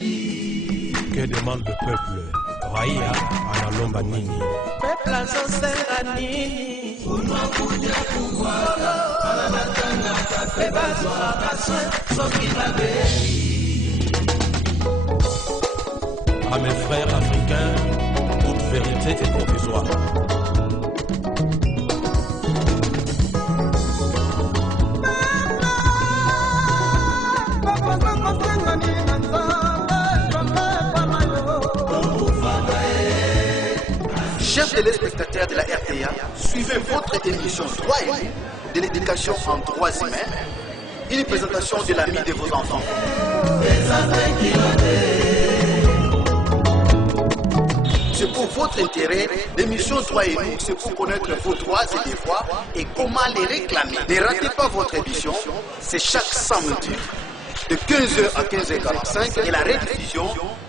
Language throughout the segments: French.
Que demande le peuple? Raia analomba nini? Peuple azosenga nini? Unakuja kuwala ananatanga kape bazwa kaswe soki babeli. À mes frères africains, toute vérité est provisoire. Chers téléspectateurs de la RTA, suivez votre émission Droit et nous de l'éducation en droits humains, une présentation de l'ami de vos enfants. C'est pour votre intérêt, l'émission Droit et nous, c'est pour connaître vos droits et devoirs et comment les réclamer. Ne ratez pas votre émission, c'est chaque samedi de 15h à 15h45 et la rediffusion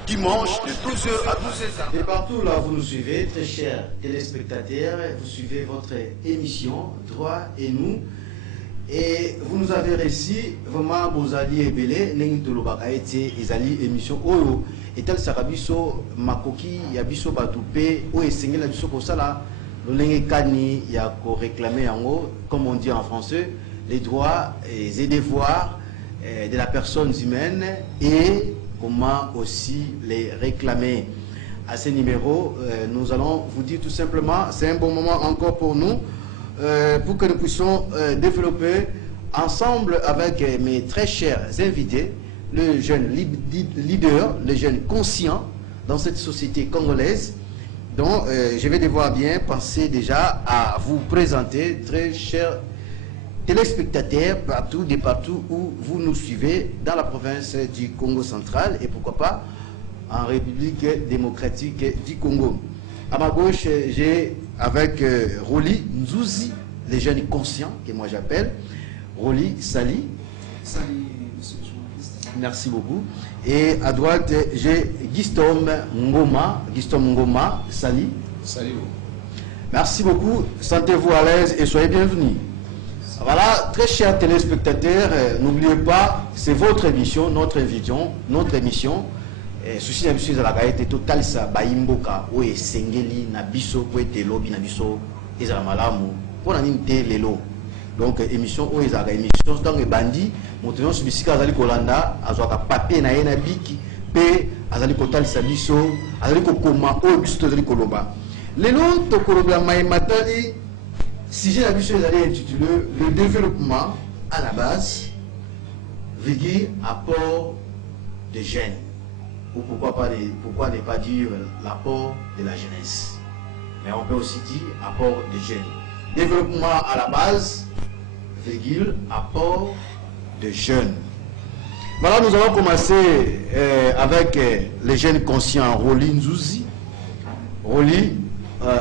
dimanche de 12h à 12h. Et partout là vous nous suivez, très chers téléspectateurs, vous suivez votre émission Droit et nous. Et vous nous avez réussi vraiment vos alliés et belé, n'engitolobaka été ezali émission oyo et tel sarabiso makoki ya biso batupe o esengela biso kosala lolenge kani ya ko réclamer yango comme on dit en français les droits et devoirs de la personne humaine et comment aussi les réclamer. À ce numéro, nous allons vous dire tout simplement, c'est un bon moment encore pour nous, pour que nous puissions développer ensemble avec mes très chers invités, le jeune leader, le jeune conscient dans cette société congolaise, dont je vais devoir bien penser déjà à vous présenter, très chers téléspectateurs partout où vous nous suivez dans la province du Congo central et pourquoi pas en République démocratique du Congo. À ma gauche, j'ai avec Roli Nzouzi, les jeunes conscients que moi j'appelle. Roli Sali. Salut, monsieur le journaliste. Merci beaucoup. Et à droite, j'ai Gistom Ngoma. Gistom Ngoma, Sali. Salut. Merci beaucoup. Sentez-vous à l'aise et soyez bienvenus. Voilà, très chers téléspectateurs, n'oubliez pas, c'est votre émission, notre émission. Souci na biso ezalaka ete totalisa baimboka oyo esengeli na biso po ete lobi na biso ezala malamu mpona nini te lelo. Donc émission oyo ezalaka émission ntango ebandi moto nyonso bisika azali kolanda azwaka papier na ye na biki mpe azali kotalisa biso azali kokoma oyo biso tozali koloba. Lelo tokolobela mayematali sujet la mission est intitulé le développement à la base, virgule, apport de jeunes. Ou pourquoi ne pas dire l'apport de la jeunesse. Mais on peut aussi dire apport de jeunes. Développement à la base, virgule, apport de jeunes. Voilà, nous allons commencer avec les jeunes conscients Roli Nzouzi. Roli,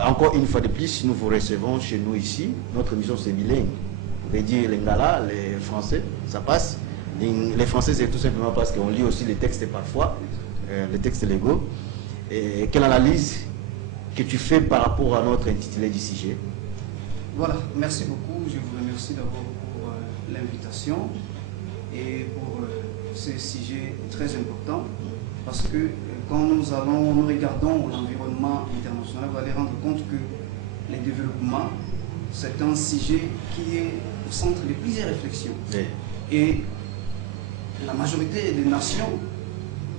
encore une fois de plus, nous vous recevons chez nous ici. Notre mission c'est bilingue. Vous pouvez dire l'ingala, les français, ça passe. Les français c'est tout simplement parce qu'on lit aussi les textes parfois, les textes légaux. Et quelle analyse que tu fais par rapport à notre intitulé du sujet? Voilà, merci beaucoup. Je vous remercie d'abord pour l'invitation et pour ce sujet très important parce que quand nous regardons l'environnement international, vous allez rendre compte que le développement, c'est un sujet qui est au centre de plusieurs réflexions. Oui. Et la majorité des nations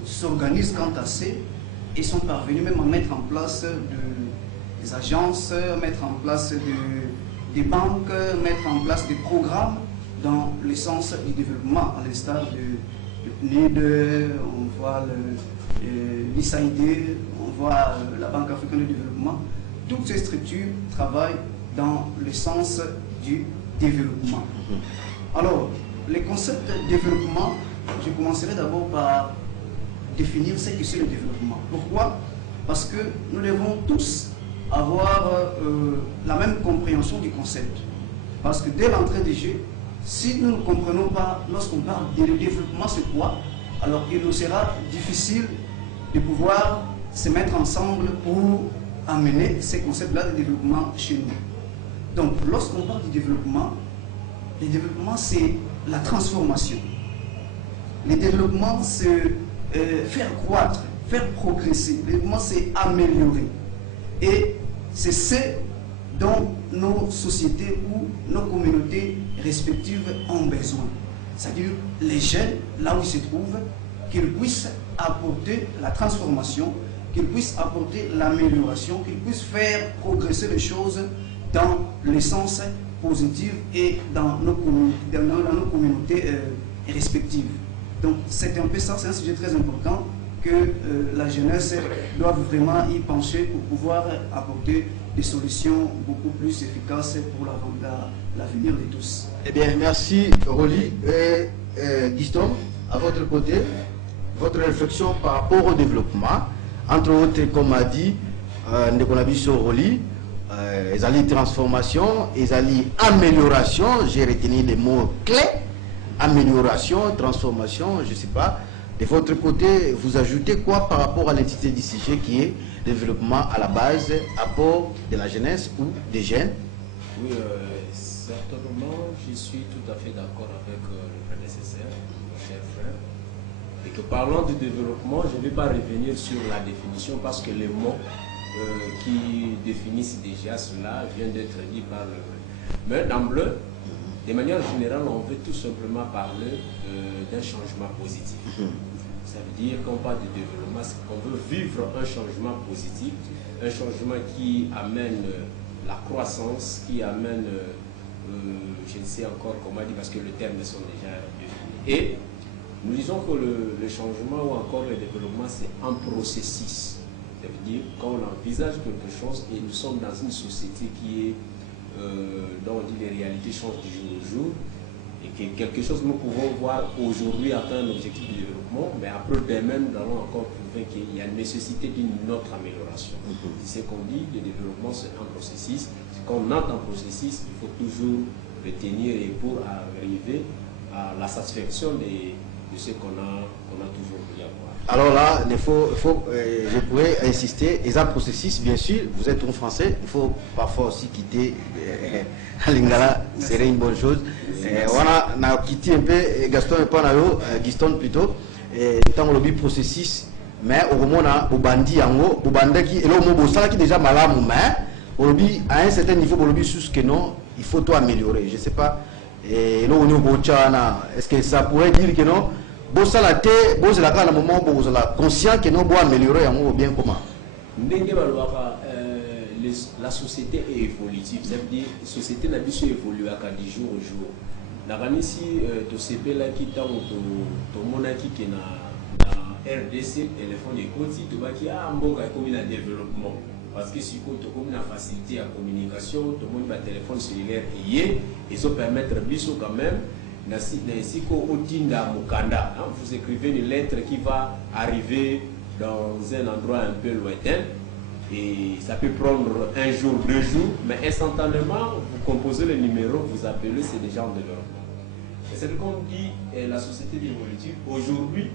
s'organisent quant à ça et sont parvenus même à mettre en place des agences, mettre en place des banques, mettre en place des programmes dans le sens du développement, à l'instar de PNUD, on voit l'ISAID, on voit la Banque africaine de développement. Toutes ces structures travaillent dans le sens du développement. Alors, les concepts de développement, je commencerai d'abord par définir ce que c'est le développement. Pourquoi? Parce que nous devons tous avoir la même compréhension du concept. Parce que dès l'entrée du jeu, si nous ne comprenons pas, lorsqu'on parle de développement, c'est quoi? Alors il nous sera difficile de pouvoir se mettre ensemble pour amener ces concepts-là de développement chez nous. Donc lorsqu'on parle du développement, le développement c'est la transformation. Le développement c'est faire croître, faire progresser. Le développement, c'est améliorer. Et c'est ce dont nos sociétés ou nos communautés respectives ont besoin. C'est-à-dire les jeunes, là où ils se trouvent, qu'ils puissent apporter la transformation, qu'ils puissent apporter l'amélioration, qu'ils puissent faire progresser les choses dans le sens positif et dans nos communautés respectives. Donc c'est un peu ça, c'est un sujet très important que la jeunesse doit vraiment y pencher pour pouvoir apporter des solutions beaucoup plus efficaces pour l'avenir de tous. Eh bien, merci Rolly. Et Gaston, à votre côté, votre réflexion par rapport au développement, entre autres, comme a dit Ndekonabiso Rolly, ils allaient transformation, ils allaient amélioration, j'ai retenu les mots clés, amélioration, transformation, je ne sais pas. De votre côté, vous ajoutez quoi par rapport à l'entité du sujet qui est développement à la base, apport de la jeunesse ou des jeunes? Oui, certainement, je suis tout à fait d'accord avec le prédécesseur, mon cher frère. Et que parlant du développement, je ne vais pas revenir sur la définition parce que les mots qui définissent déjà cela viennent d'être dit par le... Mais d'emblée, de manière générale, on veut tout simplement parler d'un changement positif. Ça veut dire qu'on parle de développement, c'est qu'on veut vivre un changement positif, un changement qui amène la croissance, qui amène, je ne sais encore comment dire, parce que les termes sont déjà définis. Et nous disons que le changement ou encore le développement, c'est un processus. Ça veut dire quand on envisage quelque chose et nous sommes dans une société qui est, dont on dit les réalités changent du jour au jour, et que quelque chose nous pouvons voir aujourd'hui atteindre un objectif de développement, mais après demain nous allons encore prouver qu'il y a nécessité d'une autre amélioration. C'est ce qu'on dit, le développement c'est un processus. Quand on entre un processus, il faut toujours le tenir et pour arriver à la satisfaction de ce qu'on a toujours voulu avoir. Alors là, je pourrais insister, et ça processus, bien sûr, vous êtes un Français, il faut parfois aussi quitter Lingala, serait une bonne chose. On a quitté un peu Gaston et Panayo, Gaston plutôt, tant le processus, mais au moment où bandi yango, au bandaki, et là au moment qui déjà malade, mais à un certain niveau, que non, il faut tout améliorer. Je ne sais pas, et là est-ce que ça pourrait dire que non? Bon, ça la tête, bon, c'est la moment où vous êtes conscient que nous devons améliorer ou bien comment? La société est évolutive, ça veut dire que la société n'a pas évolué à du jour au jour. La si tu sais là qui t'a qui est dans RDC, téléphone de côté, tu vas dire ah bon comme il a développement parce que si tu as une facilité à communication, tout le monde va téléphone cellulaire et ça permet quand même. Vous écrivez une lettre qui va arriver dans un endroit un peu lointain et ça peut prendre un jour, 2 jours, mais instantanément vous composez le numéro, vous appelez, c'est déjà en développement. C'est comme dit la société évolutive. Aujourd'hui,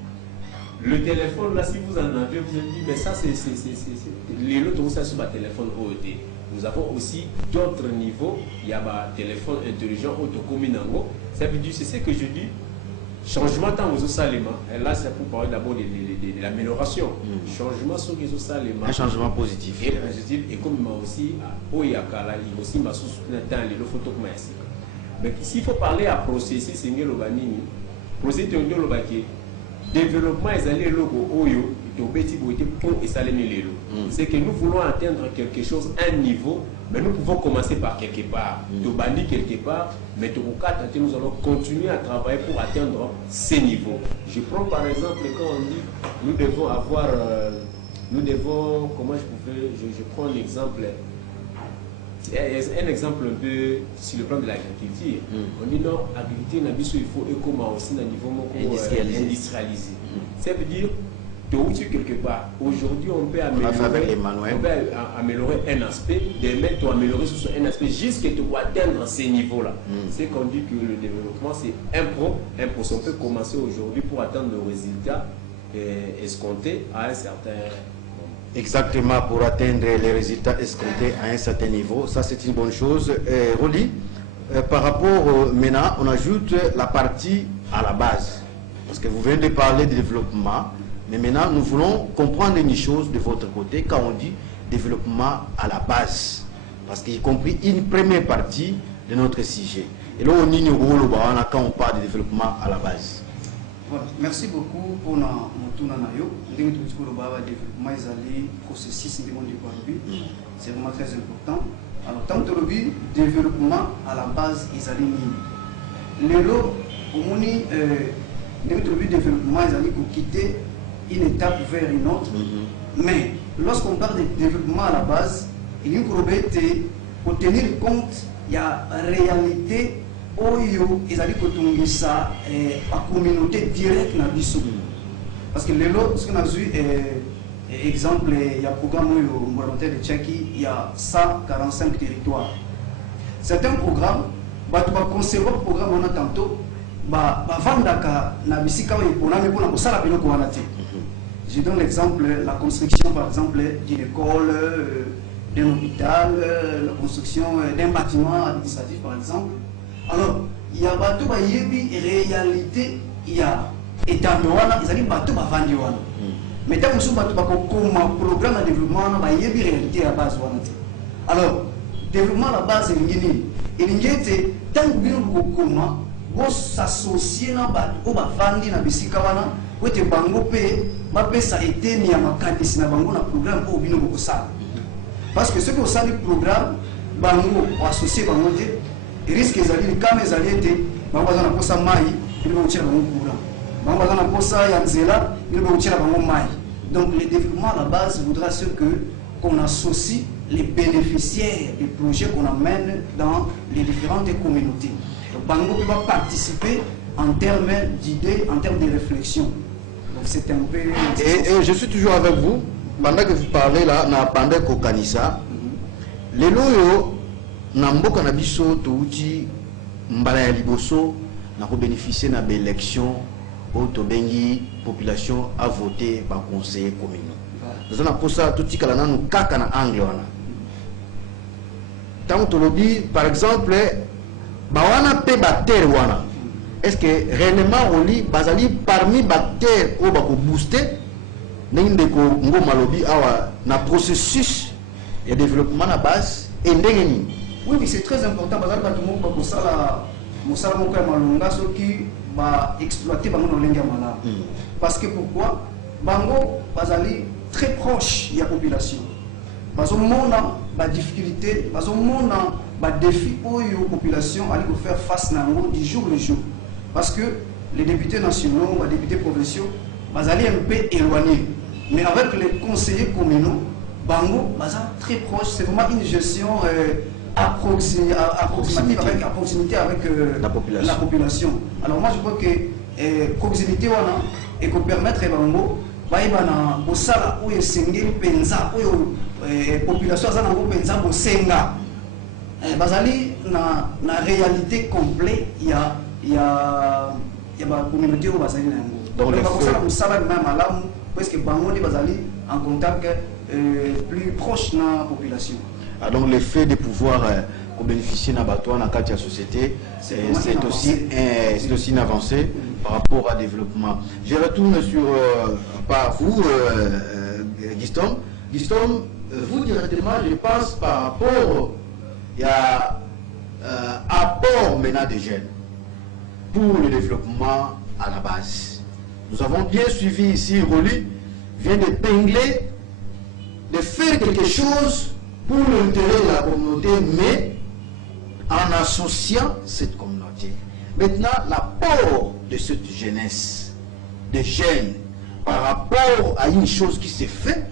le téléphone là, si vous en avez, vous avez dit mais ça c'est les autres ça sur ma téléphone OET. Nous avons aussi d'autres niveaux. Il y a un téléphone intelligent autocommunango. Ça veut dire, c'est ce que je dis. Changement dans les salima. Et là, c'est pour parler d'abord de l'amélioration. Changement sur les salima. Un changement positif. Et positif. Et comme il aussi, il y a aussi ma source dans les photos que je mais s'il faut parler à processus, c'est le banini. Processus, c'est le développement, ils allaient logo oyo. C'est que nous voulons atteindre quelque chose, un niveau, mais nous pouvons commencer par quelque part. De bannir quelque part, mais nous allons continuer à travailler pour atteindre ces niveaux. Je prends par exemple quand on dit nous devons avoir, comment je prends l'exemple, un exemple un peu sur le plan de l'agriculture. On dit non, l'agriculture, il faut comment aussi à un niveau industrialisé. Ça veut dire quelque part. Aujourd'hui, on peut améliorer un aspect, demain, tu améliorer sur un aspect jusqu'à atteindre ces niveaux-là. C'est qu'on dit que le développement, c'est un processus. On peut commencer aujourd'hui pour atteindre le résultat escompté à un certain moment. Exactement, pour atteindre les résultats escomptés à un certain niveau. Ça, c'est une bonne chose. Rolly, par rapport maintenant, on ajoute la partie à la base. Parce que vous venez de parler de développement. Mais maintenant, nous voulons comprendre une chose de votre côté quand on dit développement à la base. Parce qu'il y compris une première partie de notre sujet. Et là, on y quand on parle de développement à la base. Voilà. Merci beaucoup pour notre nayo. Développement processus c'est vraiment très important. Alors, tant que le développement à la base, ils allaient le lot, au développement, ils allaient quitter une étape vers une autre. Mais lorsqu'on parle de développement à la base, il y a pour tenir compte, il y a réalité. Ils allaient cotonner ça à communauté directe dans Bissou. Parce que les lots, ce qu'on a vu, exemple, il y a un programme au Mouramontais de Tchèque, il y a 145 territoires. Certains programmes, tu vas concevoir le programme on a tantôt, je donne l'exemple, la construction par exemple d'une école, d'un hôpital, la construction d'un bâtiment administratif par exemple. Alors, il y a bateau qui réalité, il y a état de wana, ils ont bateau vendre wana. Mais tant que nous avons un programme de développement, il y a une réalité à la base. Alors, développement à la base, il y a tant que nous s'associer à bateau vendre na bisika wana, où te bango pe ça été ni à ma carte na bango na programme pour bino bokosala. Parce que ceux qui ont ça le programme, bango associé bango et risque les alliés, quand les alliés étaient, ils vont maï, ils vont tirer un courant. Ils vont ça yanzela, ils vont tirer un maï. Donc le développement à la base voudra ce que qu'on associe les bénéficiaires des projets qu'on amène dans les différentes communautés. Donc Bango va participer en termes d'idées, en termes de réflexion. Donc c'est un peu. Et je suis toujours avec vous. Pendant que vous parlez là, pendant qu'au Kanissa, les loyaux. Namboka na biso touti mbala ya liboso na ko bénéficier na élection au tobengi population a voté par conseiller communal. Nous avons pour ça tout kala nanu kaka na angle wana. Tant to lobby par exemple ba wana pe bactère wana. Est-ce que réellement on lit bazali parmi bactères au ba ko booster ndenge ko ngoma lobby awa na processus de développement na base et ndenge. Oui, c'est très important parce que tout le monde va exploiter parce que pourquoi Bango bazali très proche de la population. Parce que monde a difficulté, parce que monde a défi pour la population à faire face du jour le jour. Parce que les députés nationaux, les députés provinciaux, bazali un peu éloignés. Mais avec les conseillers communaux, Bango bazali très proche. C'est vraiment une gestion à proximité avec la population. Alors moi je crois que proximité et que permettre Bango baïbana bosala ou yesengeli penza ou population za nango penza bosenga bazali na réalité complète il y a ba communauté ou bazali nango donc le bosala bosala même malamu parce que Bango ni bazali en contact plus proche de la population. Ah, donc le fait de pouvoir bénéficier d'un bateau dans la société, c'est aussi une avancée par rapport au développement. Je retourne par vous, Guistom. Guistom, vous directement, je pense par rapport à apport maintenant des jeunes pour le développement à la base. Nous avons bien suivi ici, Roli vient de pingler, de faire quelque chose pour l'intérêt de la communauté, mais en associant cette communauté. Maintenant, l'apport de cette jeunesse, des jeunes, par rapport à une chose qui s'est faite,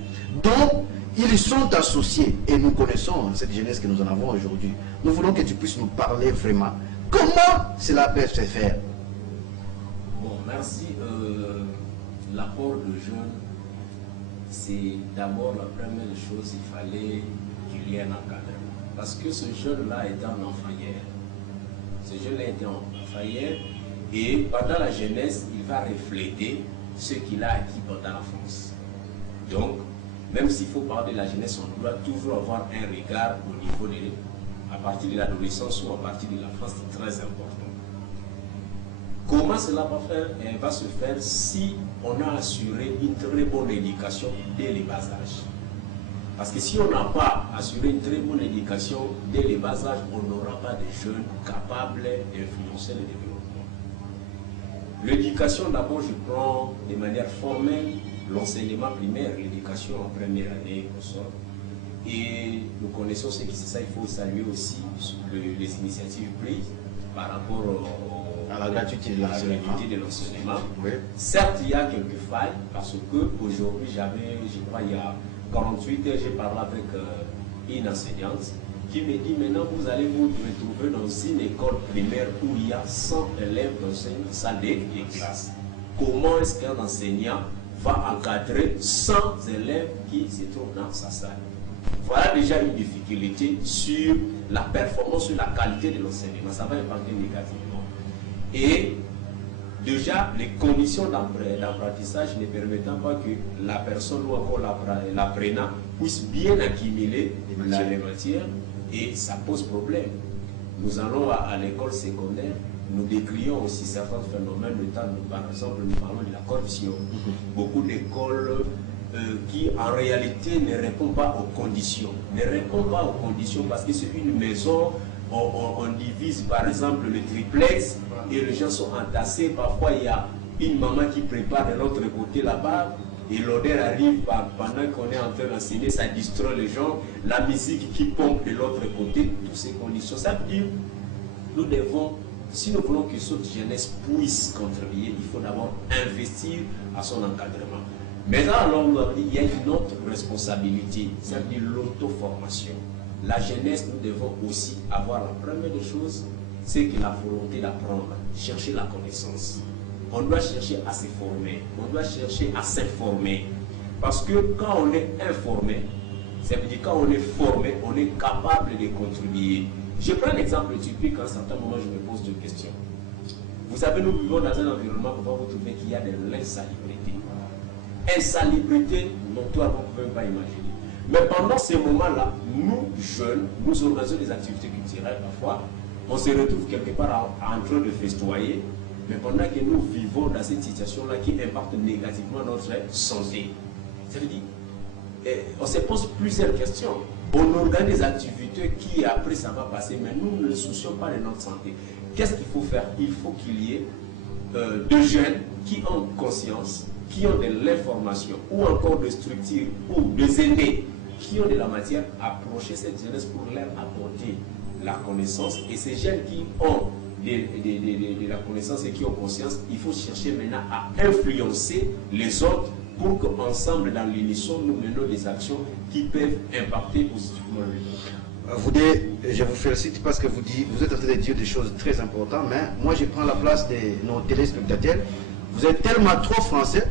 dont ils sont associés. Et nous connaissons cette jeunesse que nous en avons aujourd'hui. Nous voulons que tu puisses nous parler vraiment. Comment cela peut se faire? Bon, merci. L'apport de jeunes, c'est d'abord la première chose, il fallait qu'il y ait un encadrement. Parce que ce jeune-là était un enfant hier. Ce jeune-là était un enfant hier. Et pendant la jeunesse, il va refléter ce qu'il a acquis pendant l'enfance. Donc, même s'il faut parler de la jeunesse, on doit toujours avoir un regard au niveau à partir de l'adolescence ou à partir de l'enfance, c'est très important. Comment cela va se faire si on a assuré une très bonne éducation dès les bas âges. Parce que si on n'a pas assuré une très bonne éducation dès les bas âges, on n'aura pas de jeunes capables d'influencer le développement. L'éducation, d'abord, je prends de manière formelle l'enseignement primaire, l'éducation en première année, au sort. Et nous connaissons ce qui c'est ça, il faut saluer aussi les initiatives prises par rapport à la gratuité de l'enseignement. Oui. Certes, il y a quelques failles parce que aujourd'hui, je crois, il y a 48 heures, j'ai parlé avec une enseignante qui me dit maintenant vous allez vous retrouver dans une école primaire où il y a 100 élèves dans une salle de classe. Comment est-ce qu'un enseignant va encadrer 100 élèves qui se trouvent dans sa salle? Voilà déjà une difficulté sur la performance, sur la qualité de l'enseignement. Ça va impacter négativement. Et déjà, les conditions d'apprentissage ne permettant pas que la personne ou encore l'apprenant puisse bien accumuler les matières, et ça pose problème. Nous allons à l'école secondaire, nous décrions aussi certains phénomènes de temps. Par exemple, nous parlons de la corruption. Beaucoup d'écoles qui en réalité ne répondent pas aux conditions. Ne répondent pas aux conditions parce que c'est une maison, on divise par exemple le triplex et les gens sont entassés. Parfois il y a une maman qui prépare de l'autre côté là-bas et l'odeur arrive pendant qu'on est en train d'enseigner, ça distrait les gens. La musique qui pompe de l'autre côté, toutes ces conditions. Ça veut dire nous devons, si nous voulons que cette jeunesse puisse contribuer, il faut d'abord investir à son encadrement. Mais alors, il y a une autre responsabilité, c'est-à-dire l'auto-formation. La jeunesse, nous devons aussi avoir la première des choses, c'est que la volonté d'apprendre, chercher la connaissance. On doit chercher à se former, on doit chercher à s'informer. Parce que quand on est informé, ça veut dire quand on est formé, on est capable de contribuer. Je prends un exemple typique, à un certain moment je me pose deux questions. Vous savez, nous vivons dans un environnement où vous trouvez qu'il y a de l'insalubrité. Insalubrité notoire, vous ne pouvez pas imaginer. Mais pendant ces moments-là, nous, jeunes, nous organisons des activités culturelles parfois. On se retrouve quelque part en train de festoyer. Mais pendant que nous vivons dans cette situation-là qui impacte négativement notre santé. Ça veut dire, on se pose plusieurs questions. On organise des activités qui après ça va passer, mais nous ne soucions pas de notre santé. Qu'est-ce qu'il faut faire? Il faut qu'il y ait de jeunes qui ont conscience, qui ont de l'information, ou encore de structures, ou des aînés, qui ont de la matière, approcher cette jeunesse pour leur apporter la connaissance. Et ces jeunes qui ont de la connaissance et qui ont conscience, il faut chercher maintenant à influencer les autres pour qu'ensemble, dans l'unisson, nous menons des actions qui peuvent impacter positivement les autres. Je vous félicite parce que vous êtes en train de dire des choses très importantes, mais moi je prends la place de nos téléspectateurs. Vous êtes tellement trop français,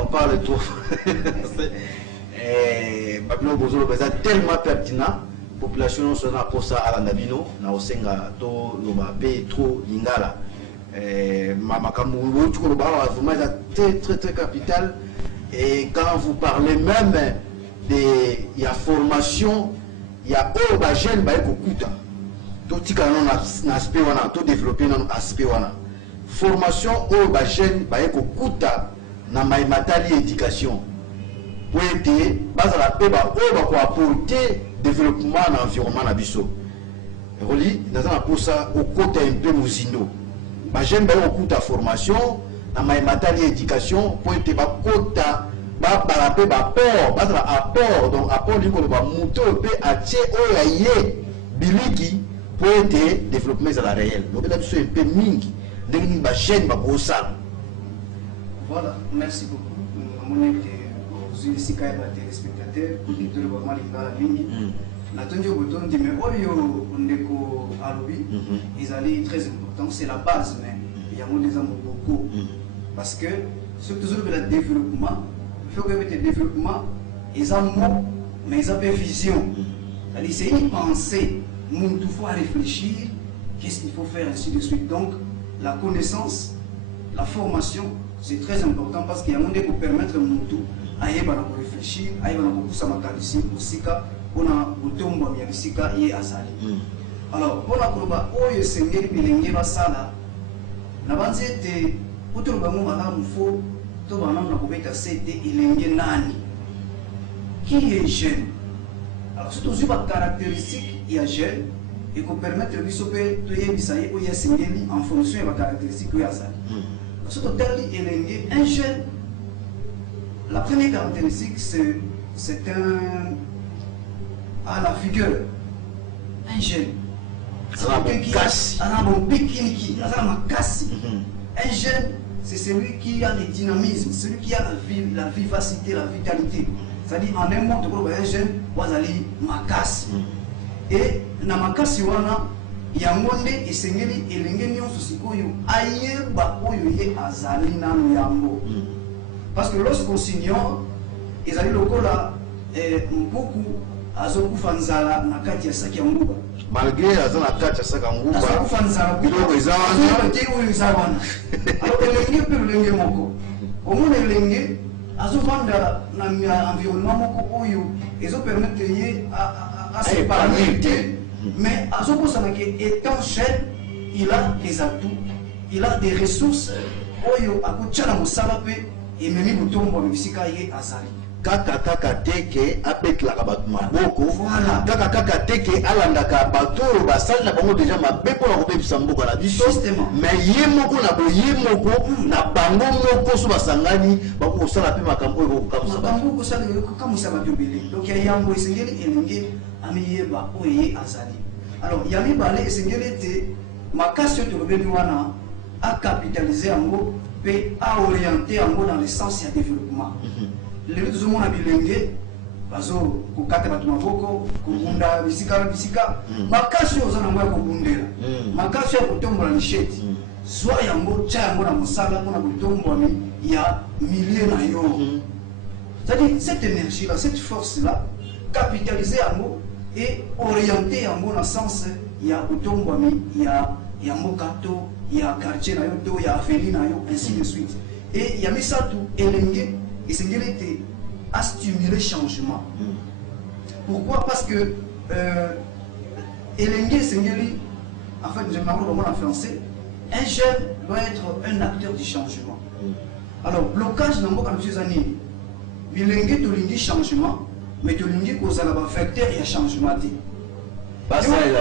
on parle trop français, et vous êtes tellement pertinent. Population sona kosa ala nabino na osenga to loba pe trop lingala mama kamungu tu ko ba vraiment très capital. Et quand vous parlez même de la formation, il y a ba jeune ba ko kuta to tika non na aspect wana to développer non aspect wana formation o ba jeune ba ko kuta na mai matali éducation pour aider bazala pe ba o ba ko apporter développement dans l'environnement nabiso. Roli, dans un pour ça, au côté un peu musindo. J'aime bien beaucoup ta formation, dans ma matériel éducation, pour être ba kota, ba parapé ba port, ba apport, donc apport du ko ba muto pe atie o yaye biliki pour aider développement à la réelle. Donc là c'est un peu mingi, donc ba chaîne ba ko ça. Voilà, merci beaucoup. Mon invité ici quand même téléspectateurs, de le voir la mingi. Natondio Botondi, mais Oyo Ndeko Alobi, ils allaient très important, c'est la base même. Il y a des amours beaucoup. Parce que, surtout sur le développement, il faut que le développement, ils ont mot, mais ils ont une vision. C'est une pensée, il faut réfléchir, qu'est-ce qu'il faut faire, ainsi de suite. Donc, la connaissance, la formation, c'est très important parce qu'il y a un monde pour permettre Moutou à réfléchir, à réfléchir, on a butumbo ya bisika ye asali. Alors pona kuloba oyo sengeli bilenge basala na banzete uturuba mu malamu fo to bana na kobeta c'était elenge nani qui est jeune. Alors surtout sur la caractéristique il y a jeune et qu'on permettre biso pe to yebisa ye o ya singeli en fonction de la caractéristique que ya ça. Surtout tel elenge un jeune. La première caractéristique c'est un à la figure un jeune. Un jeune, c'est celui qui a le dynamisme, celui qui a la vivacité, la vitalité. C'est-à-dire, en un mot, un jeune, wazali makasi. Et na makasi wana, yangonde esengeli elenge nyonso sikoyo ayeba oyo ye azali nanu yango. Parce que lorsqu'on s'ignore, ezali lokola mpuku azokufa nzala na kati ya saki ya nguba. Malgré azana kati ya saki ya nguba, azokufa nzala biloko eza wana te oyo eza wana. Alors elenge pe elenge moko omona elenge azovanda na environnement moko oyo ezopermettre ye à s'épanouir te, mais azokosana ke étant jeune il a des atouts, il a des ressources oyo akotiala mosala pe ememi butombo bisika ye azali. Kaka teke abetlaka bato maboko kaka teke alandaka bato oyo basali na bango deja mabe mpona kobebisa mboka na biso, mais ye moko na boye moko na bango moko so basangani bakosala mpe makambo oyo kokamwisa bato ebele. Donc ya yango esengeli elenge amiyeba oyo ye azali. Alors ya mibale esengeli ete makasi oyo tolobeli wana acapitalize yango mpe aoriente yango dans le sens ya développement. Les autres monde bilenge bazo kokata bato maboko kubunda bisika makasi ozana ngoya kubundela makasi ya kutombola lisheti soit yango cha yango na musala mpona kutombola ya milieu na yo. C'est-à-dire cette énergie là, cette force là, capitaliser yango et orienter yango na sens ya kutombola ya mokato ya quartier na yo to ya avenue na yo ainsi de suite. Et ya misatu elenge et c'est à stimuler le changement. Pourquoi? Parce que Elenge Sengeli, en fait, je m'en en français, un jeune doit être un acteur du changement. Alors, blocage dans quelques années, Elenge tolingi changement, mais tolingi cause à la vecteur et changement. Basa et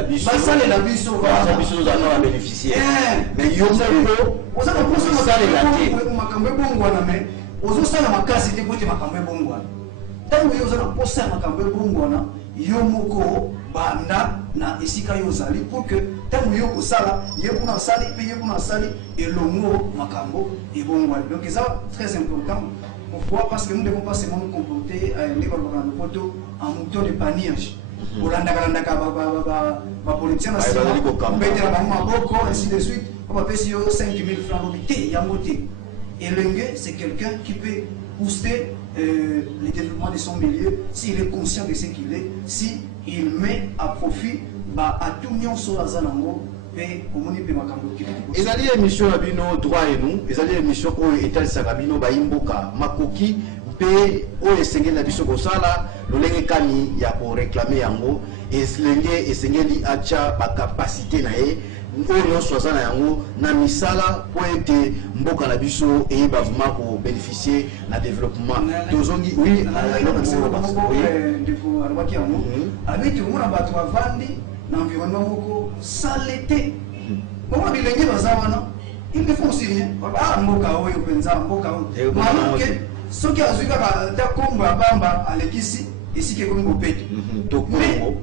la biso, nous allons bénéficier. Mais yo vous avez posé la ozosala makasi te kote makambo ebongwana ntango yo ozala posa ya makambo ebongwana yo moko banda na esika yo ozali pour que ntango yo kosala ye kuna asali mpe ye kuna asali elongo makambo ebongwana. Donc eza très important. Pourquoi? Parce que nous devons pas seulement nous comporter en mouton de paniage. Olandaka bapoliticien na sima mbetela bango maboko ainsi de suite bapesi yo 5 000 francs lobi te yango te. Elenge, c'est quelqu'un qui peut booster le développement de son milieu s'il est conscient de ce qu'il est, s'il met à profit à tout le monde sur la Zanango et au monde de Makambo. Et ça dit émission à Bino droit et nous, et ça dit émission où est-elle Sarabino Baimboka Makoki, P, où est Sengel Nabiso Gosala, le Lenge Kani, il y a pour réclamer Yango, et Slenge et Sengeli Acha, ma capacité nae. Oyo soazana yango na misala po ete mboka na biso et bavuma pour bénéficier na développement tozongi oui ndeko alobaki yango abeti omona bato bavandi na environnement moko saleté bongo bilenge baza wana il ne faut aussi rien mboka oyo mpenza mboka oyo maluke soki azwi kaka ta kombo ya bamba alekisi esika ekomi kopete tokongo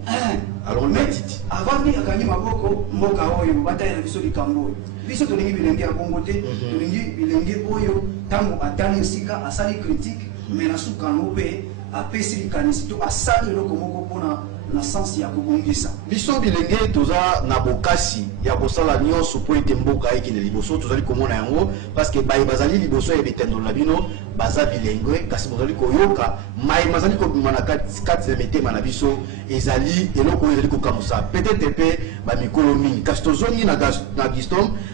alors metiti avant ni akanyi maboko mboka oyo bataye na biso likambo oyo biso tolingi bilenge ya Kongo te tolingi bilenge oyo ntango atali esika asali critique mais na suka yango mpe apesi likanisi to asali eloko moko mpona na sens ya kobongisa biso bilenge toza na bokasi ya kosala nyonso po ete mboka ekende liboso tozali komona yango parce que baye bazali liboso ya bitendolo na bino baza bilenge kasi bozali koyoka mai bazali kobima na kati ya mitema na biso ezali eloko oyo ezali kokamusa peut-être mpe bamikolo mingi kasi tozongi na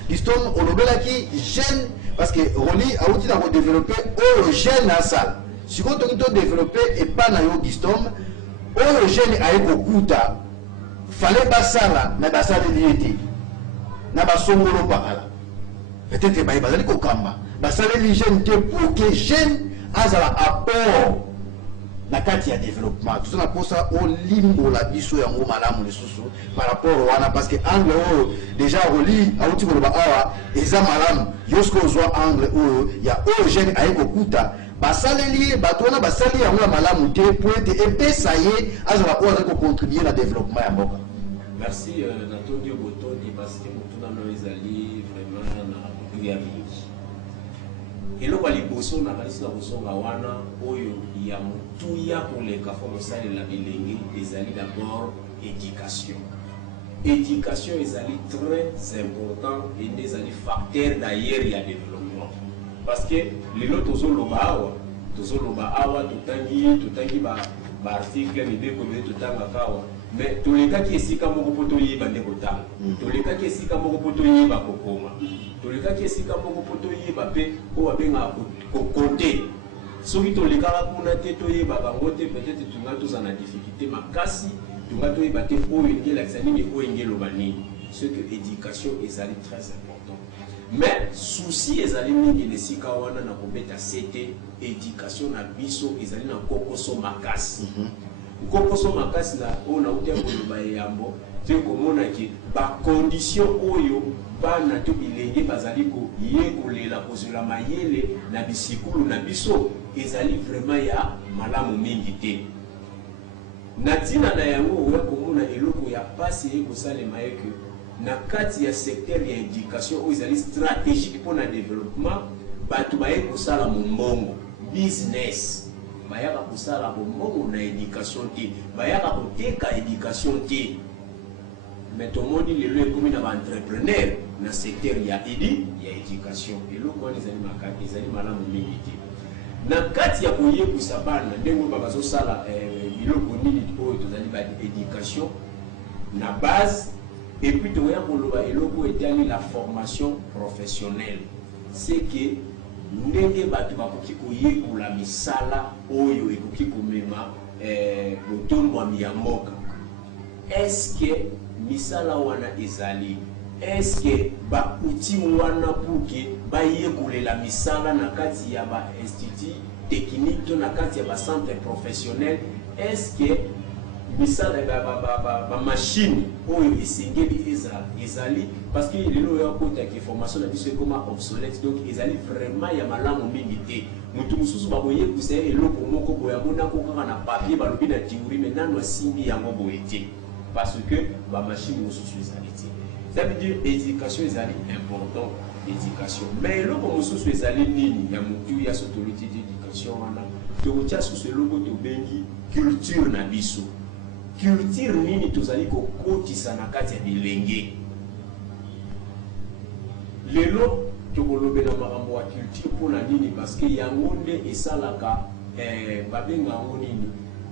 Gistom olobelaki jeune parce que Roli auti na kodéveloppe oyo jeune asala sikoyo tongi todéveloppe epa na yo Gistom oyo jeune aye kokuta fallait basala na basaleli ete na basongolo pakala peut-être baye bazali kokamba basaleli jeune te pour que jeune azala apport na kati ya développement tout ça na posa o limbo la biso yango malamu lisusu par rapport wana parce que angle oyo déjà roli auti koloba awa eza malamu yosko ozwa angle oyo ya oyo jeune ayeko kuta basaleli bato wana basali yango ya malamu te pour ete epesa ye azala oyo azali kocontribuer na développement ya mboka. Merci Natondi Botondi parce que mutuna no ezali vraiment na kutu ya mingi. Eloko liboso na kalisi na kosonga wana oyo ya mutuya koleka fo mosali la bilenge ezali d'abord éducation. Éducation ezali très important et ezali facteur d'ailleurs ya développement. Parce que lelo tozoloba awa totangi ba article ni beko be totanga kawa mais toleka ki esika moko poto yeba ndeko tanga toleka ki esika moko poto yeba kokoma toleka ki esika moko poto yeba pe o abenga ko compter soki toleka kuna te toyeba bango te peut-être tunga toza na difficulté makasi tunga toyeba te oyo ngela nini oyo ngelo bani ce que éducation ezali très important mais souci ezali mingi nesika wana na kobeta sete éducation na biso ezali na kokoso makasi kokoso makasi na ona utia koloba yambo te komona ki ba condition oyo bana to bilenge bazali ko yekolela kozela mayele na bisikulu na biso ezali vraiment ya malamu mingi te na tina na yango oya komona eloko ya pasi ekosalema eke na kati ya secteur ya éducation oyo ezali stratégique pour na développement bato baye kosala mombongo business bayaka kosala mombongo na éducation te bayaka koteka éducation te mais tomoni lelo ekomi na ba-entrepreneur na secteur ya éducation eloko wana ezali makati ezali malamu mingi te na kati ya koyebisa bana ndenge bazosala biloko nini oyo tozali ba éducation na base. Et puis, tu vois, la formation professionnelle. C'est que nous avons la misala oyo mema est-ce que misala wana ezali? Est-ce que ba outil wana pour que ba la misala na kati ya ba institut technique na kati ya ba centre professionnel? Est-ce que misala ba machine oyo esengeli ezali parce que lelo ya kota ki formation na biso comme obsolète donc ezali vraiment ya malamu mingi te mutu mususu baboye kusere eloko moko boya mona ko kaka na papier balobi na théorie mais nano asimbi yango boye te parce que ba machine mususu ezali te ça veut dire éducation ezali important éducation mais eloko mususu ezali nini ya mutu ya autorité d'éducation wana to tia susu eloko to bengi culture na biso. Culture nini tozali kokotisa na kati ya bilenge lelo tokolobela makambo ya culture mpona nini parce que yango nde esalaka babenga yango nini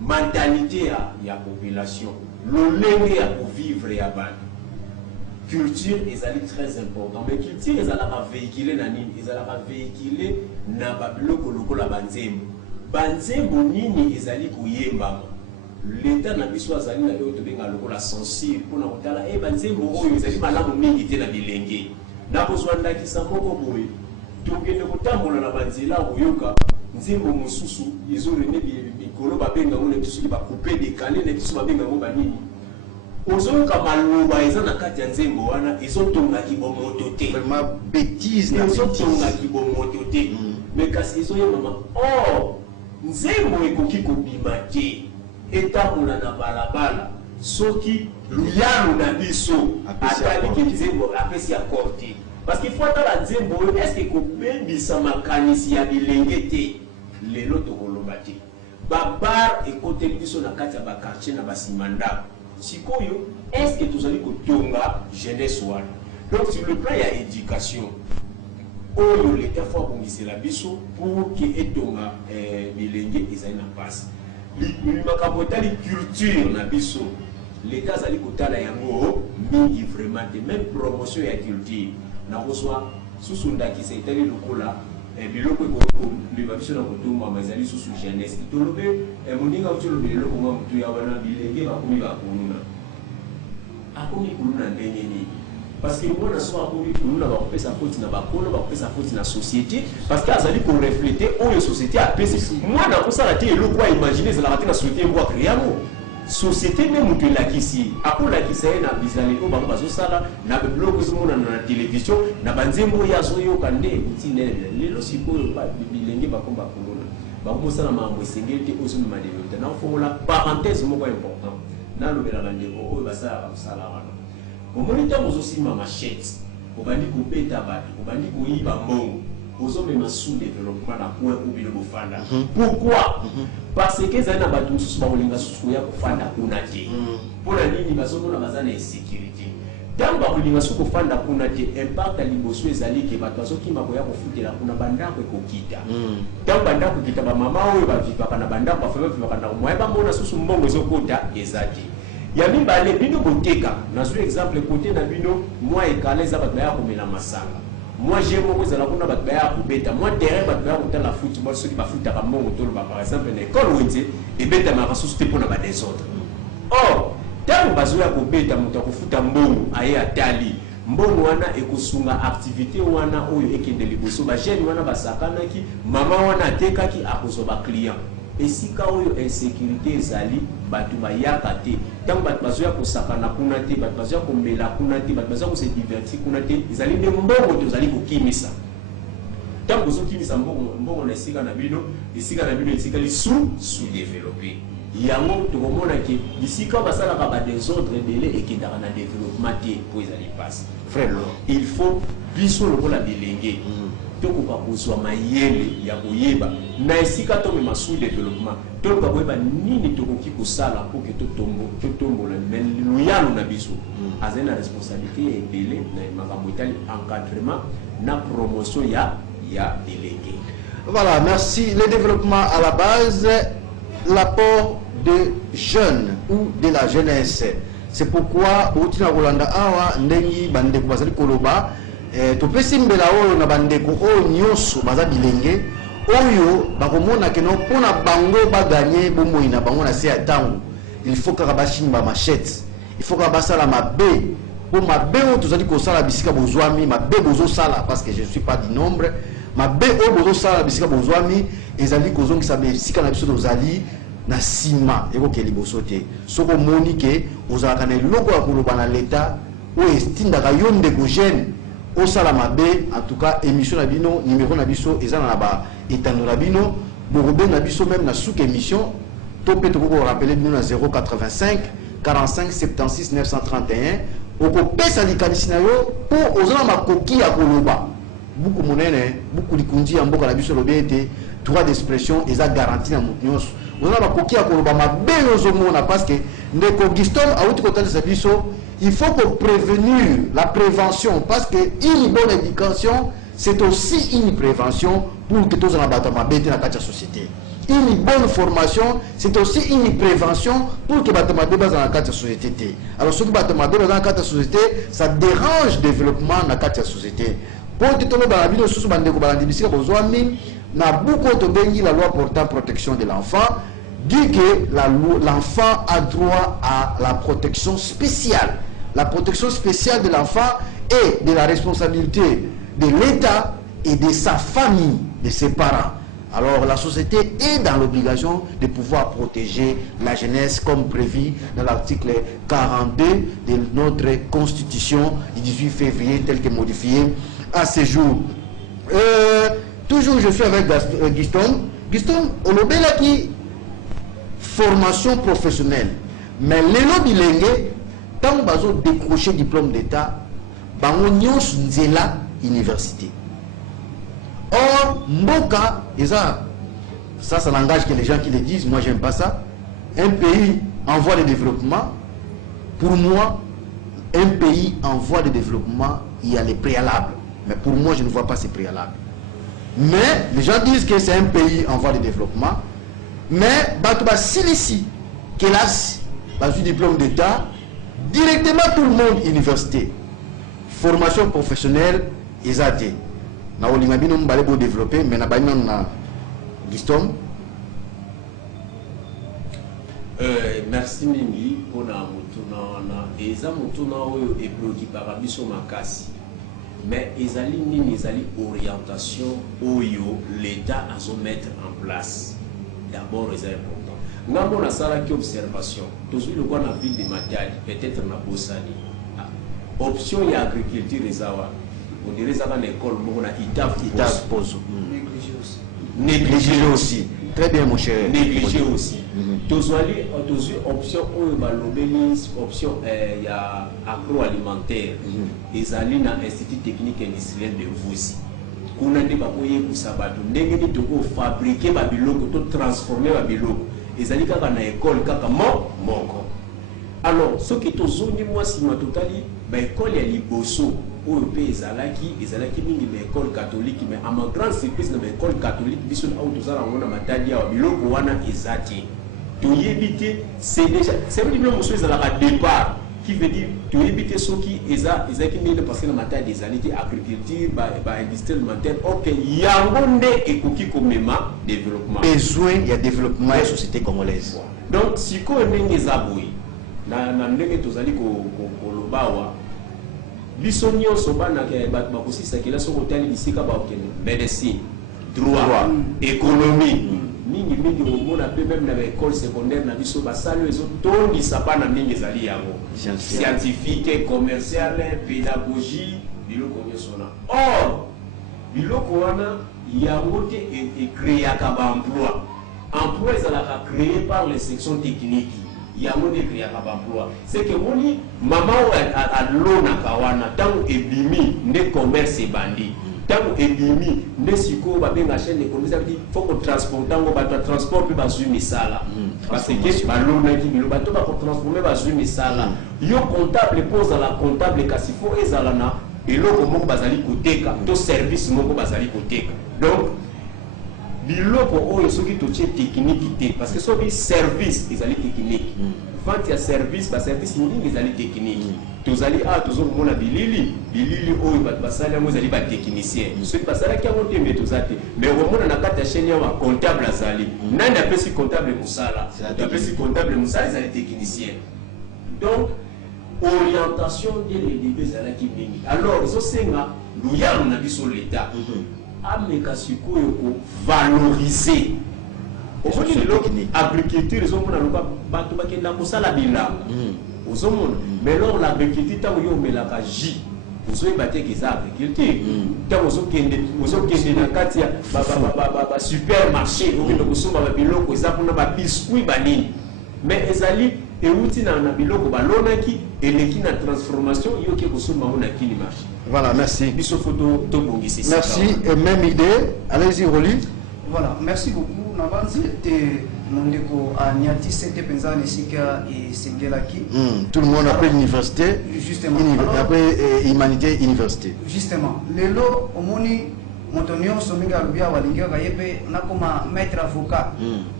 mentalité ya population lolenge ya kovivre ya bana culture ezali très important mais culture ezalaka véhiculé na nini ezalaka véhiculé na babiloko lokola banzembo nini ezali koyembama l'État na biso azali na yo to benga lokola censure pona kotala banzembo oyo ezali malamu mingi te na bilenge na kozwa ndakisa moko boye tokende kotambola na banzela koyoka nzembo mosusu ezorene bikolo babenga ngo netusuki bakupe dekale netusu babenga ngo banini ozoyoka maloba eza na kati ya nzembo wana ezotongaki bomoto te vraiment bêtise na ezotongaki bomoto te mais kasi ezoyebama nzembo ekoki kobima te etambola na balabala soki luyalo na biso ataliki nzembo apesi accord te parce qu'il faut atala nzembo oyo eske kobebisa makanisi ya bilenge te lelo tokoloba te babar ekoteli biso na kati ya bakartier na basima ndako sikoyo eske tozali kotonga jeunesse wana donc sur le plan ya éducation oyo l'État faut abongisela biso pour que etonga bilenge ezali na pasi makambo etali culture na biso l'État azali kotala yango mingi vraiment te même promotion ya culture na kozwa susu ndakisa etali lokola biloko ekomema biso na kotumba ezali susu jeunesse tolobe moninga otolobe eloko mwa motu ya wana bilenge bakomi bakuluna akomi kuluna ndenge nini parce que moi, nous avons fait sa faute dans la société, parce qu'il y a qu'on refléter où la société a payé. Moi, dans ça, la télé, imaginer, c'est la société, moi, créer société même que la ici après la qui c'est na bizali ko bango bazo sala na blog zo na télévision na banzembo ya zo yo kande utinele lelo sikoyo ba bilenge bakomba kolona bango sala mambo esengete ozo ma développement na fomola parenthèse moko important na lobela bande ko oyo basala sala wana omoni tango zo sima machette obandi ko peta bato obandi ko yiba mbongo ozo mema sous développement na point ou bilo bofanda pourquoi parce que ça na bato sous ba olinga sous ya kofanda kuna te pour la nini bazo mona bazana insécurité tant ba olinga sous kofanda kuna te impact ali boso ezali ke bato bazo kima ko ya kofutela kuna bandako ekokita tant bandako kita ba mama oyo ba vivaka na bandako ba femme vivaka na moya ba mona sous mbongo ezokota ezati ya mibale bino boteka na zo exemple côté na bino moi ekaleza bato ya komela masanga. Moi j'aime beaucoup ça la kuna batbaya kubeta moi terrain batbaya kutala football ceux qui ba foot mongo to par exemple na école wente et beta ma ressource pour na ba désordre or tant bazo ya kubeta muta kufuta mbongo aye atali mbongo wana ekosunga activité wana oyo ekende liboso ba jeune wana basakanaki mama wana atekaki akozo ba client esika oyo insécurité ezali batu bayaka te tant batu bazoya kosakana kuna te batu bazoya komela kuna te batu bazoya kose divertir kuna te ezali nde mbongo te ozali kokimisa tant bozokimisa mbongo na esika na bino esikali sous-développé yango tokomona ke bisika basalaka ba désordre ebele ekendaka na développement te po ezali passe frère il faut biso lokola bilenge tokoka kozwa mayele ya koyeba na esika to mema sous développement tokoka koyeba nini tokoki kosala po ke totombola luyalo na biso azali na responsabilité ebele na makambo etali encadrement na promotion ya délégué. Voilà, merci. Le développement à la base, l'apport de jeunes ou de la jeunesse. C'est pourquoi Outina Rolanda Awa Ndengi Bandeko Bazali Koloba topesi mbela oyo na bandeko oyo nyonso baza bilenge oyo bakomona keno pona bango baganye bomoi na bango na se ya tango il faut kaka bashimba machette il faut kaka basala mabe po mabe oyo tozali kosala bisika bozwami mabe bozosala parce que je ne suis pas du nombre mabe oyo bozosala bisika bozwami ezali kozongisa bisika na biso tozali na sima ekoke liboso te soko moni ke ozalaka na eloko ya koloba na leta oyo estindaka yo ndeko jeune au Salamabe, en tout cas, émission Nabino, numéro Nabiso, et ça n'a étano Nabino, Borobé Nabiso même na sous-émission, Topé Toko rappelé nous à 085 45 76 931, au copé Salikanisinayo, pour aux ma coquille à Koloba. Beaucoup monnaie, beaucoup de kundi en boka Nabiso Lobété, droit d'expression, et ça garantit la moutnios. On a ma coquille à Koloba, ma belle aux hommes, parce que Neko Gistom a outre côté de Sabiso. Il faut prévenir la prévention parce que une bonne éducation c'est aussi une prévention pour que tous en abattement bête dans la société. Une bonne formation c'est aussi une prévention pour que bâtiment bête dans la société. Alors ce qui bâtiment bête dans la société ça dérange le développement dans la société. Pour que tout le monde sous bande ko balandi bisika bozwami na beaucoup de bengi la loi portant protection de l'enfant dit que l'enfant a droit à la protection spéciale. La protection spéciale de l'enfant est de la responsabilité de l'État et de sa famille, de ses parents. Alors la société est dans l'obligation de pouvoir protéger la jeunesse comme prévu dans l'article 42 de notre Constitution du 18 février tel que modifié à ce jour. Toujours je suis avec Gistom. Gistom, on a là qui formation professionnelle. Mais les lobbies tant bazo décrocher diplôme d'état, bango nyos nzela université. Or, Mboka, et ça n'engage que les gens qui le disent, moi j'aime pas ça. Un pays en voie de développement, pour moi, un pays en voie de développement, il y a les préalables. Mais pour moi, je ne vois pas ces préalables. Mais les gens disent que c'est un pays en voie de développement. Mais, Batouba Silici, Kélas, du diplôme d'état, directement tout le monde université. Formation professionnelle, ESAT. Na olingabino mbalebo développer, mais na baina na Gistom. Merci. merci mingi pour na mutuna wana eza mutuna oyo e préoccupera biso makasi mais ezali nini ezali orientation oyo l'état a mettre en place d'abord c'est important ngambo na sala ki observation toujours le quoi na ville de Matadi peut-être na Bosani option ya agriculture ezawa on dirait ça dans l'école moko na Itaf Pozo négligé aussi très bien mon cher négligé aussi toujours option oyo balobeli option ya agroalimentaire ezali na institut technique industriel de Vusi kuna nde bakoye kusabatu ndenge ni toko fabriquer ba biloko to transformer ba biloko ezali kaka na école kaka moko alors ce qui tozoni moi si ma totali ba école ya liboso oyo pe ezalaki mingi na école catholique mais à ma grande surprise na école catholique biso na auto zala ngona matadi ya biloko wana ezati to yebite c'est déjà c'est une chose à la départ qui veut dire to yebite soki ezaki mingi parce que na matadi des années agriculture ba industrie alimentaire OK yango nde ekoki komema développement besoin il y a développement la société congolaise donc siko ndenge zaboyi na ndenge tozali ko lobawa biso nyonso bana ke bakosisa kila soko tali bisika ba okende médecine droit économie mingi omona pe même na école secondaire na biso basalo ezo tondisa bana mingi zali yango scientifique commercial pédagogie biloko nyonso na or biloko wana yango te e créer ka ba emploi ezalaka créé par les sections techniques yango de créer ka ba emploi c'est que moni mama a lona kawana tango ebimi ne commerce bandi tango ebimi ne siko ba benga chaîne économique ça veut dire faut qu'on transporte tango ba transport pe bazui misala parce que ba lona ki bilo ba to ba ko transformer bazui misala yo comptable pose à la comptable kasi fo ezala na eloko moko bazali koteka to service moko bazali koteka donc biloko oyo soki totie technique te parce que soki service ezali technique vente ya service ba service mingi ezali technique tozali tozomona bilili oyo bato basali yango ezali ba technicien soki basalaki yango te mbe toza te mais omona na kati ya chaîne ya ba comptable azali nani apesi comptable mosala apesi comptable mosala ezali technicien donc orientation de l'EDB ezalaki mingi alors ezosenga luyano na biso l'état ameka sikoyo ko valoriser omoni lelo agriculture ezomona loka bato bakenda kosala bilamba ozomona mais lors l'agriculture tango yo omelaka jus ozoyeba te keza agriculture tango ozokende na kati ya ba supermarché okende kosomba babiloko eza kuna babiskuit banini mais ezali euti na biloko balonaki eleki na transformation yoki kosomba ngo na kini marché. Voilà, merci. Merci. Et même idée, allez-y, Roli. Voilà, merci beaucoup. Navanzi, Nondeko a Niati, c'était Penzan et Sika et Sengelaki. Tout le monde après l'université. Justement. Après humanité, université. Justement. Lelo, Omoni, Montonio, Somiga, Lubia, Walinga, Gayepe, Nakoma maître avocat,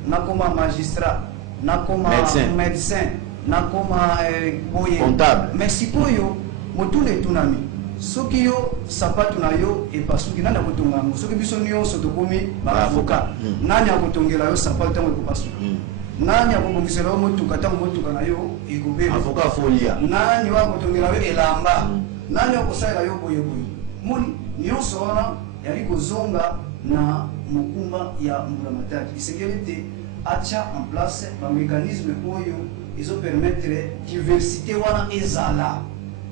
Nakoma magistrat, Nakoma médecin, Nakoma comptable. Merci pour yo, Motune Tunami. Soki yo sapatu na yo e pasuki nani akotonga ngo soki biso nyonso tokomi ba avocat nani akotongela yo sapatu tango ekopasuki nani akobongisela yo motuka tango motuka na yo ekobeba avocat folia nani akotongela yo elamba nani akosalela yo boye moni nyonso wana yali kozonga na mokumba ya Mbula Matadi isengeli te acha en place ba mécanisme oyo izo permettre diversité wana ezala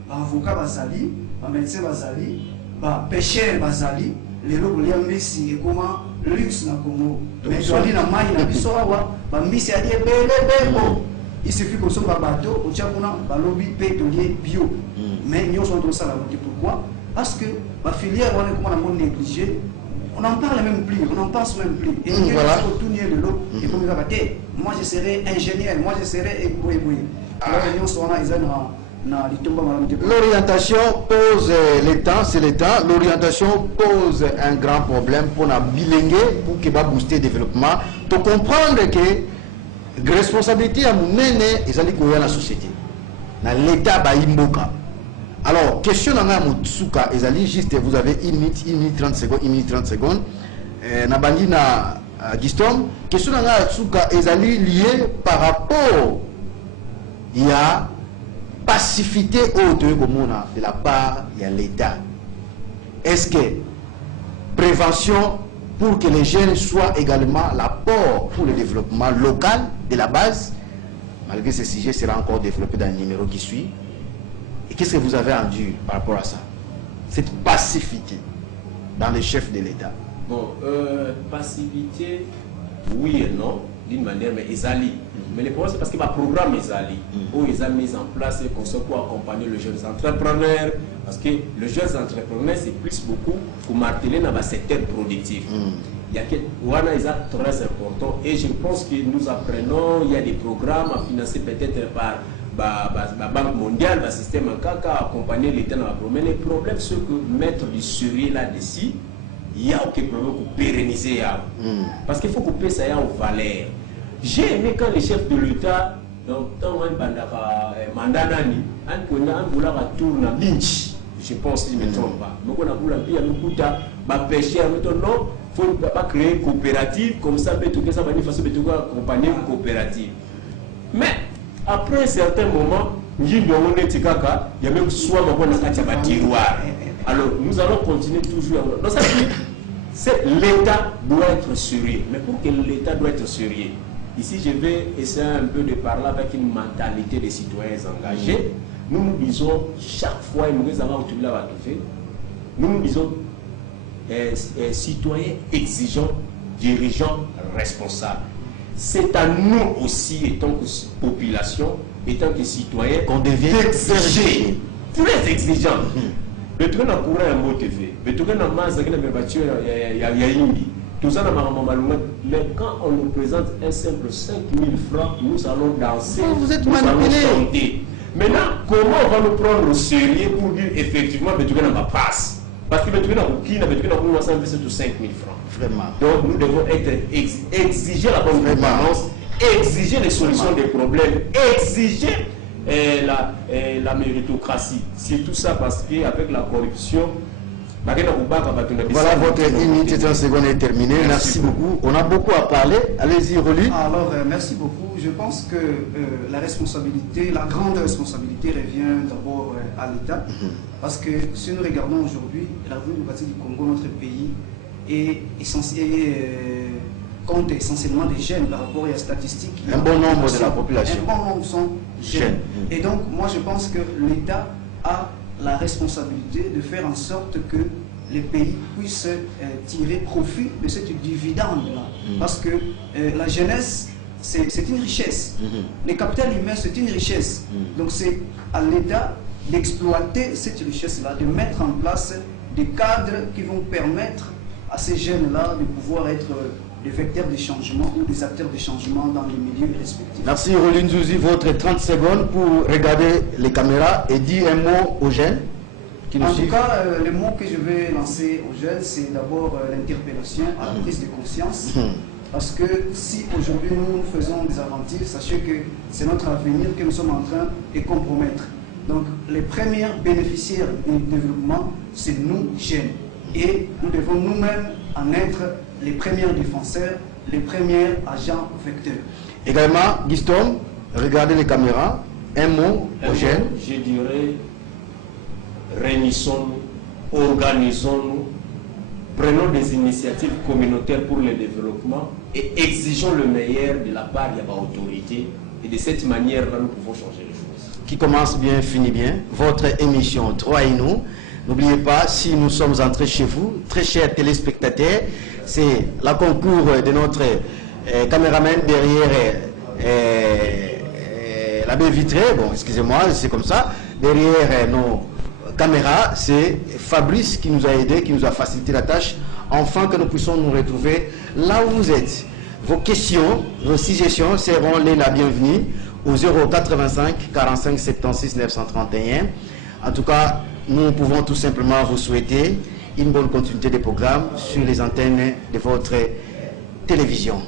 ba avocat bazali ba médecin bazali ba pêcheur bazali lelo kolia mbisi ekoma luxe na Congo mais joli na mai na biso awa ba mbisi ali ebelebebo il suffit qu'on soit bateau au Tchakuna balobi pétrolier bio mais nous sommes tous ça la pourquoi parce que ma filière on est comment on négligé on n'en parle même plus on n'en pense même plus et voilà retourner de l'eau et comme ça moi je serai ingénieur moi je serai éboué alors nous sommes là l'orientation pose l'état, c'est l'état. L'orientation pose un grand problème pour la bilingue, pour qu'il va booster le développement. Pour comprendre que la responsabilité à mon nene est dans la société. Dans l'état baïmboka. Alors, question dans la Mutsuka, juste vous avez 1 minute 30 secondes, 1 minute 30 secondes. Nabandi na Gistom, question dans la Mutsuka est liée par rapport il y a passivité de la part de l'État. Est-ce que prévention pour que les jeunes soient également l'apport pour le développement local de la base, malgré ce sujet sera encore développé dans le numéro qui suit. Et qu'est-ce que vous avez entendu par rapport à ça? Cette passivité dans les chefs de l'État. Bon, passivité, oui et non, d'une manière, mais ils allient. Mais le problème, c'est parce que le programme est allé, où ils ont mis en place un concept pour accompagner les jeunes entrepreneurs. Parce que les jeunes entrepreneurs, c'est plus beaucoup pour marteler dans le secteur productif. Il y a très important. Et je pense que nous apprenons, il y a des programmes à financer peut-être par la Banque mondiale, le système en caca, accompagner l'État dans la problème. Mais le problème, c'est que mettre du sérieux là-dessus, il y a aucun problème pour pérenniser. Parce qu'il faut couper ça aux valeurs. J'ai aimé quand les chefs de l'État, donc, je pense qu'il ne me trompe pas. Mais on a pêché, non, il faut pas créer une coopérative, comme ça, ça va façon de accompagner une coopérative. Mais après un certain moment, il y a même soit un tiroir. Alors nous allons continuer toujours. Donc ça veut dire l'État doit être sérieux. Mais pour que l'État doit être sérieux, ici je vais essayer un peu de parler avec une mentalité des citoyens engagés. Nous nous disons chaque fois, nous nous disons citoyens exigeants, dirigeants responsables. C'est à nous aussi, étant que population, étant que citoyens, qu'on devient exiger, très exigeants. Mais tout le monde a couru un mot TV, mais tout le monde a mazagé la voiture, il y a Indi. Tout ça, mais quand on nous présente un simple 5 000 francs, nous allons danser, vous êtes nous allons manipulé. chanter. Maintenant, comment on va nous prendre au sérieux pour dire effectivement que tout le monde passe? Parce que tout le monde a 5 000 francs. Vraiment. Donc nous devons exiger la bonne gouvernance, exiger les solutions des problèmes, exiger la méritocratie. C'est tout ça parce qu'avec la corruption, voilà, votre unité 30 secondes est terminée. Merci beaucoup. On a beaucoup à parler. Allez-y, Roli. Alors, merci beaucoup. Je pense que la responsabilité, la grande responsabilité revient d'abord à l'État. Parce que si nous regardons aujourd'hui, la République démocratique du Congo, notre pays, compte essentiellement des jeunes par rapport à la statistique. Un bon nombre de la population. Un bon nombre sont jeunes. Et donc, moi, je pense que l'État a la responsabilité de faire en sorte que les pays puissent tirer profit de cette dividende-là. Parce que la jeunesse, c'est une richesse. Le capital humain, c'est une richesse. Donc c'est à l'État d'exploiter cette richesse-là, de mettre en place des cadres qui vont permettre à ces jeunes-là de pouvoir être des vecteurs de changement ou des acteurs de changement dans les milieux respectifs. Merci Roline Zouzi, votre 30 secondes pour regarder les caméras et dire un mot aux jeunes qui nous suivent. En tout cas, le mot que je vais lancer aux jeunes, c'est d'abord l'interpellation à la prise de conscience. Parce que si aujourd'hui nous faisons des aventures, sachez que c'est notre avenir que nous sommes en train de compromettre. Donc les premiers bénéficiaires du développement, c'est nous jeunes. Et nous devons nous-mêmes en être les premiers défenseurs, les premiers agents vecteurs. Également, Guiston, regardez les caméras. Un mot aux jeunes. Je dirais, réunissons-nous, organisons-nous, prenons des initiatives communautaires pour le développement et exigeons le meilleur de la part de l'autorité. Et de cette manière-là, nous pouvons changer les choses. Qui commence bien, finit bien. Votre émission 3 et nous. N'oubliez pas, si nous sommes entrés chez vous, très chers téléspectateurs, c'est la concours de notre caméraman derrière la baie vitrée. Bon, excusez-moi, c'est comme ça. Derrière nos caméras, c'est Fabrice qui nous a aidé, qui nous a facilité la tâche, afin que nous puissions nous retrouver là où vous êtes. Vos questions, vos suggestions seront les bienvenues au 085 45 76 931. En tout cas, nous pouvons tout simplement vous souhaiter une bonne continuité des programmes sur les antennes de votre télévision.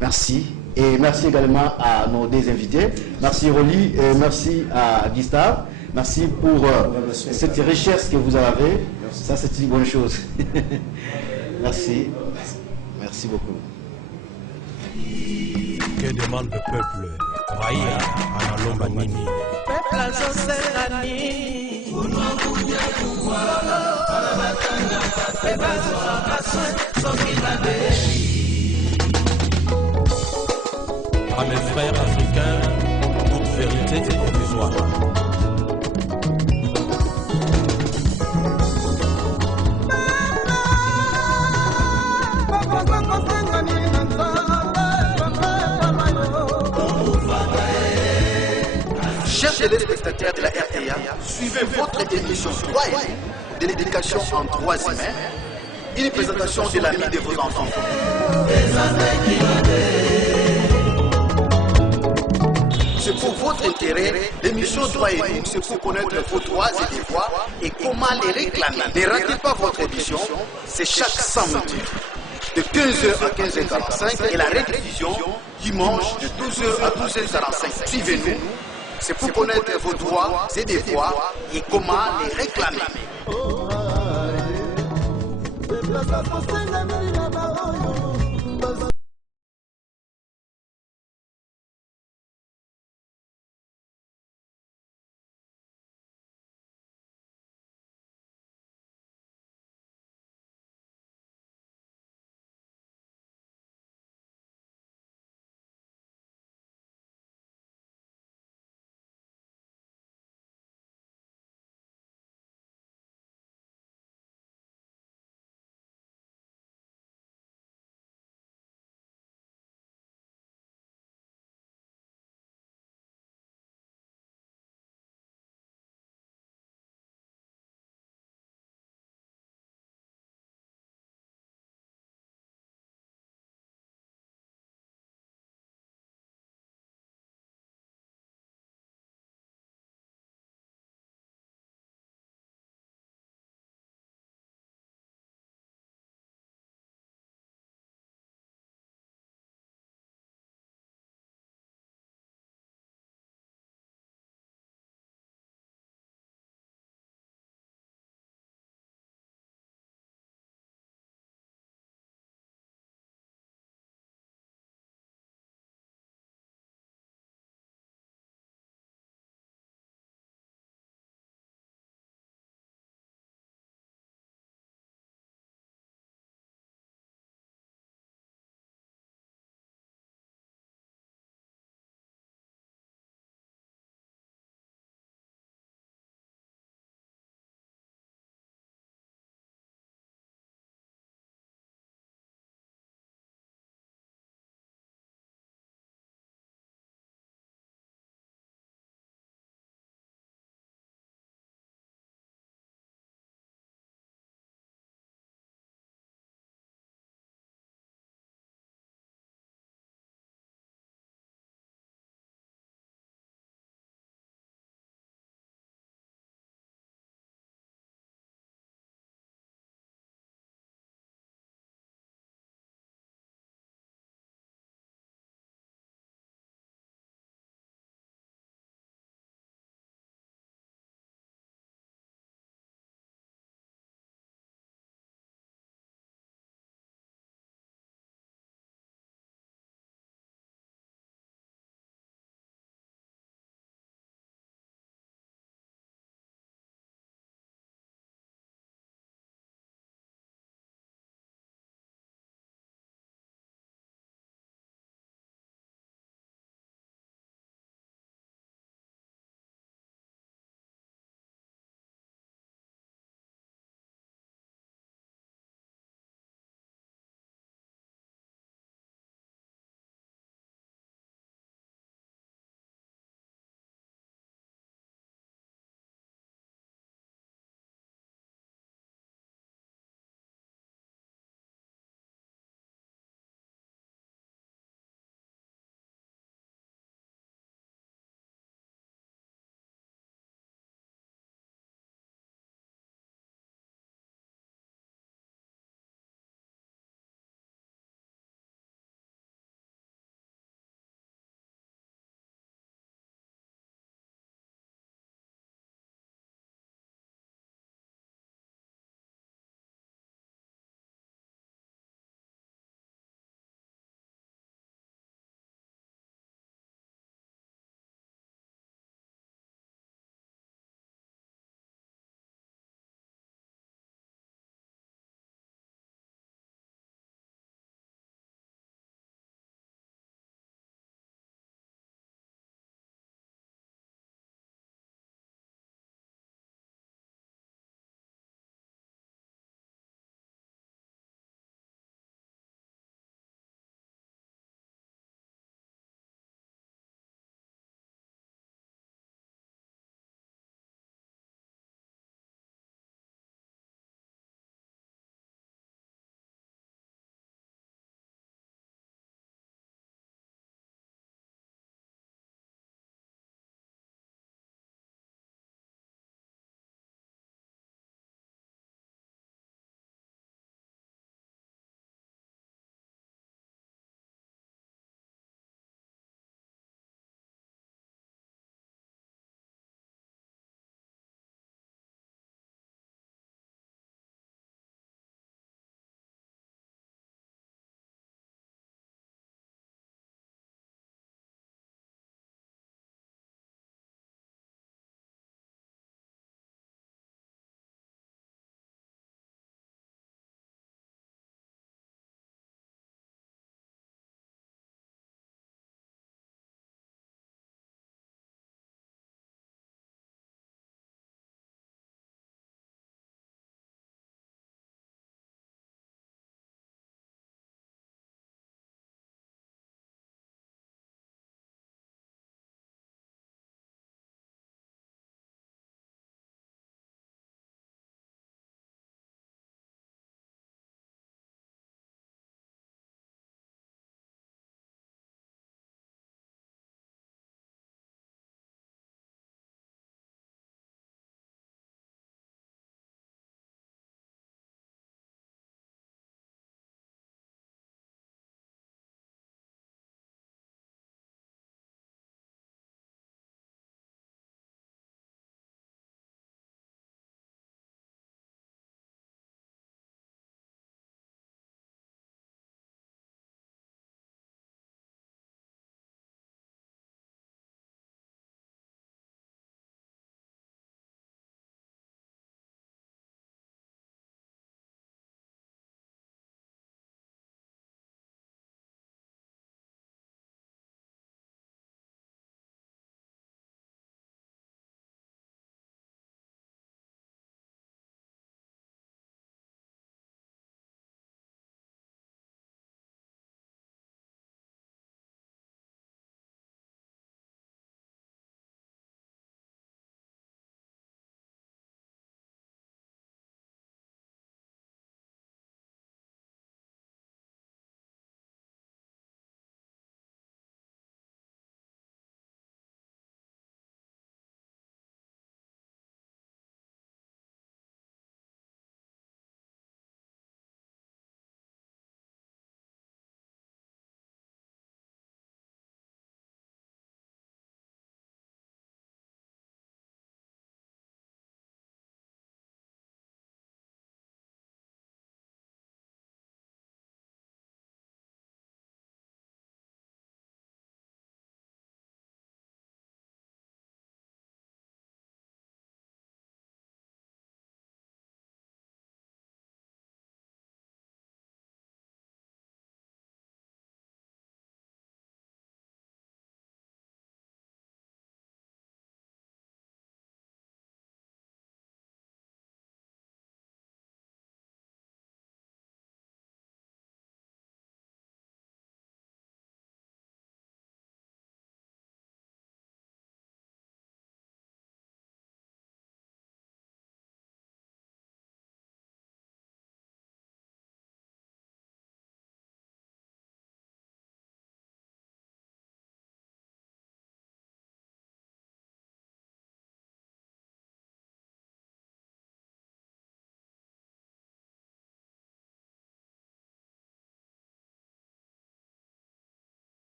Merci. Et merci également à nos deux invités. Merci Roli et merci à Gustave. Merci pour cette recherche que vous avez. Ça, c'est une bonne chose. Merci. Merci beaucoup. Que demande le peuple? raia analomba nini? Peuple azosenga nini? Unakuja kukwala anabatanga pebazwa kaswe soki na bebi. À mes frères africains, toute vérité est provisoire. Chers téléspectateurs de la RTA, suivez votre émission 3 de l'éducation en 3 humains, une présentation de l'ami de vos enfants. C'est pour votre intérêt, l'émission 3 et nous, c'est pour connaître vos droits et devoirs et comment les réclamer. Ne ratez pas votre émission, c'est chaque samedi de 15h à 15h45 et la rediffusion dimanche de 12h à 12h45. Suivez-nous, c'est pour connaître vos droits et devoirs et comment les réclamer.